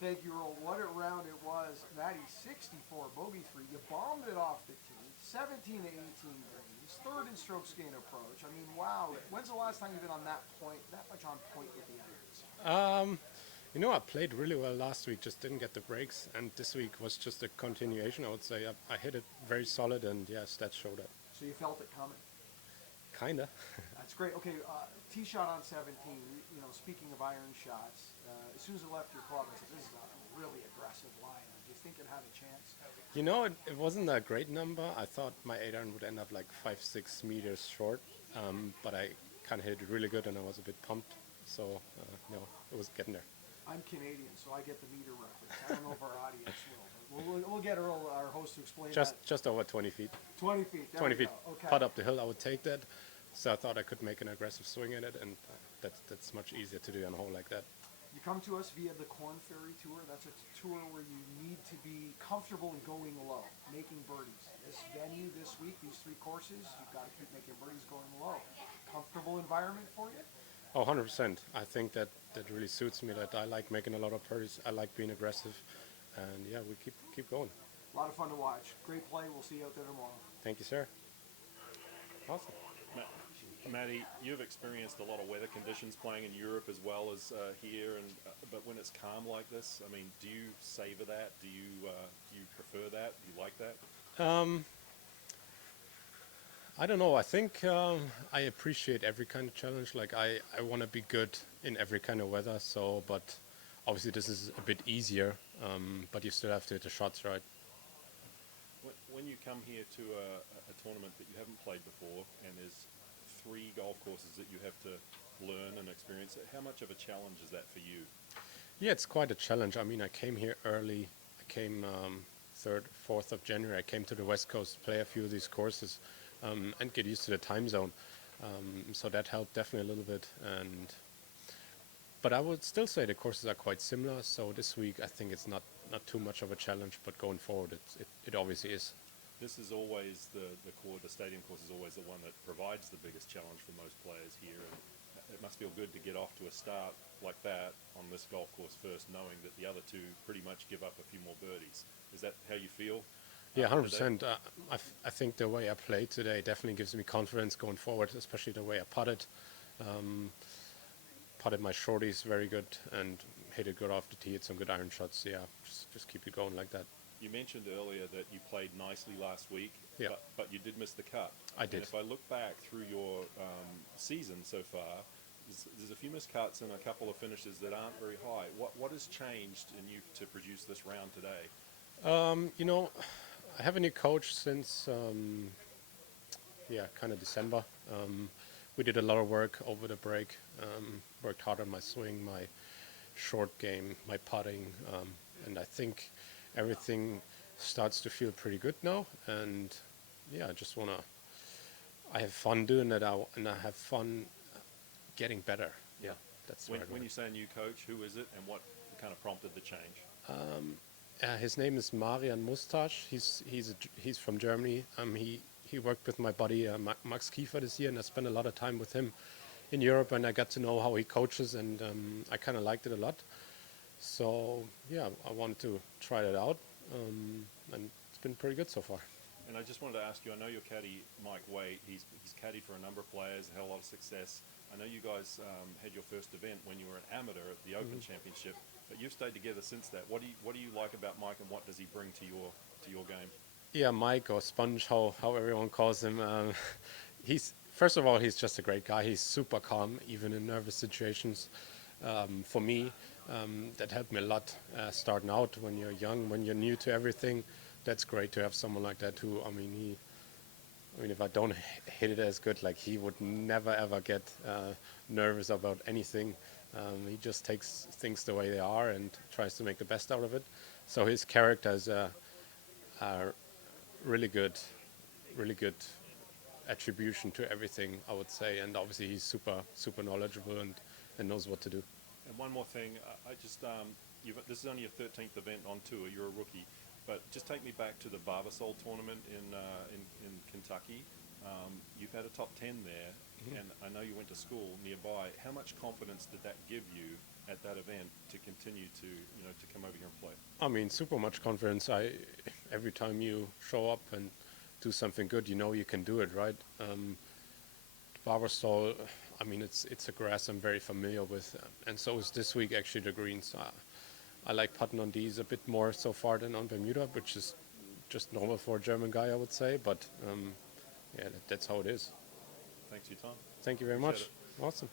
Thank you, Earl. What a round it was. Matty, 64, bogey 3. You bombed it off the tee. 17 to 18 greens. Third in strokes gain approach. I mean, wow. When's the last time you've been on that point, that much on point with the irons? I played really well last week, just didn't get the breaks, and this week was just a continuation. I would say I hit it very solid, and yeah, stats showed that. So you felt it coming. Kinda. That's great. Okay, tee shot on 17. You know, speaking of iron shots, as soon as it left your club, I said, this is a really aggressive line. Do you think it had a chance? It wasn't a great number. I thought my 8 iron would end up like 5-6 meters short, but I kind of hit it really good, and I was a bit pumped. So it was getting there. I'm Canadian, so I get the meter reference. I don't know if our audience will, but we'll get Earl, our host, to explain Just that. just over 20 feet. 20 feet. There 20 we feet. go. Okay. Putt up the hill, I would take that. So I thought I could make an aggressive swing in it, and that's much easier to do on a hole like that. You come to us via the Corn Ferry Tour. That's a tour where you need to be comfortable in going low, making birdies. This venue this week, these 3 courses, you've got to keep making birdies going low. Comfortable environment for you? Oh, 100%. I think that really suits me. That I like making a lot of birdies. I like being aggressive, and yeah, we keep going. A lot of fun to watch. Great play. We'll see you out there tomorrow. Thank you, sir. Awesome. Matty, you've experienced a lot of weather conditions playing in Europe as well as here, and but when it's calm like this, I mean, do you savor that? Do you prefer that? Do you like that? I don't know. I think I appreciate every kind of challenge. Like I want to be good in every kind of weather. So, but obviously this is a bit easier. But you still have to hit the shots right. When you come here to a tournament that you haven't played before, and there's 3 golf courses that you have to learn and experience, how much of a challenge is that for you? Yeah, it's quite a challenge. I mean, I came here early. I came 3rd, 4th of January. I came to the West Coast to play a few of these courses and get used to the time zone. So that helped definitely a little bit. But I would still say the courses are quite similar. So this week, I think it's not too much of a challenge. But going forward, it obviously is. This is always the stadium course is always the one that provides the biggest challenge for most players here. And it must feel good to get off to a start like that on this golf course first, knowing that the other 2 pretty much give up a few more birdies. Is that how you feel? Yeah, 100%. I think the way I played today definitely gives me confidence going forward, especially the way I putted. Putted my shorties very good and hit it good off the tee. Hit some good iron shots. Yeah, just keep it going like that. You mentioned earlier that you played nicely last week, Yeah. but you did miss the cut. I did. And if I look back through your season so far, there's a few missed cuts and a couple of finishes that aren't very high. What has changed in you to produce this round today? I have a new coach since kind of December. We did a lot of work over the break. Worked hard on my swing, my short game, my putting, and I think everything starts to feel pretty good now. And yeah, I have fun doing it, and I have fun getting better. Yeah, that's When you say a new coach, who is it, and what kind of prompted the change? His name is Marian Mustache. He's from Germany. He worked with my buddy Max Kiefer this year, and I spent a lot of time with him in Europe, and I got to know how he coaches, and I kind of liked it a lot. So yeah, I wanted to try that out, and it's been pretty good so far. And I just wanted to ask you, I know your caddy, Mike Waite, he's caddied for a number of players, had a lot of success. I know you guys had your first event when you were an amateur at the Open Championship, but you've stayed together since that. What do you like about Mike, and what does he bring to your game? Yeah, Mike, or Sponge, how everyone calls him. First of all, he's just a great guy. He's super calm, even in nervous situations. For me, that helped me a lot starting out when you're young, when you're new to everything. That's great to have someone like that who, if I don't hit it as good, like he would never ever get nervous about anything. He just takes things the way they are and tries to make the best out of it. So his characters are really good attribution to everything, I would say. And obviously he's super knowledgeable and knows what to do. And one more thing, I just this is only your 13th event on tour. You're a rookie, but just take me back to the Barbasol tournament in Kentucky. You've had a top 10 there, and I know you went to school nearby. How much confidence did that give you, at that event to continue to, to come over here and play? I mean, super much confidence. Every time you show up and do something good, you know you can do it, right? Barber stall, I mean, it's a grass I'm very familiar with, and so is this week actually the greens. I like putting on these a bit more so far than on Bermuda, which is just normal for a German guy, I would say. But yeah, that's how it is. Thanks for your time. Thank you very Appreciate much. Awesome.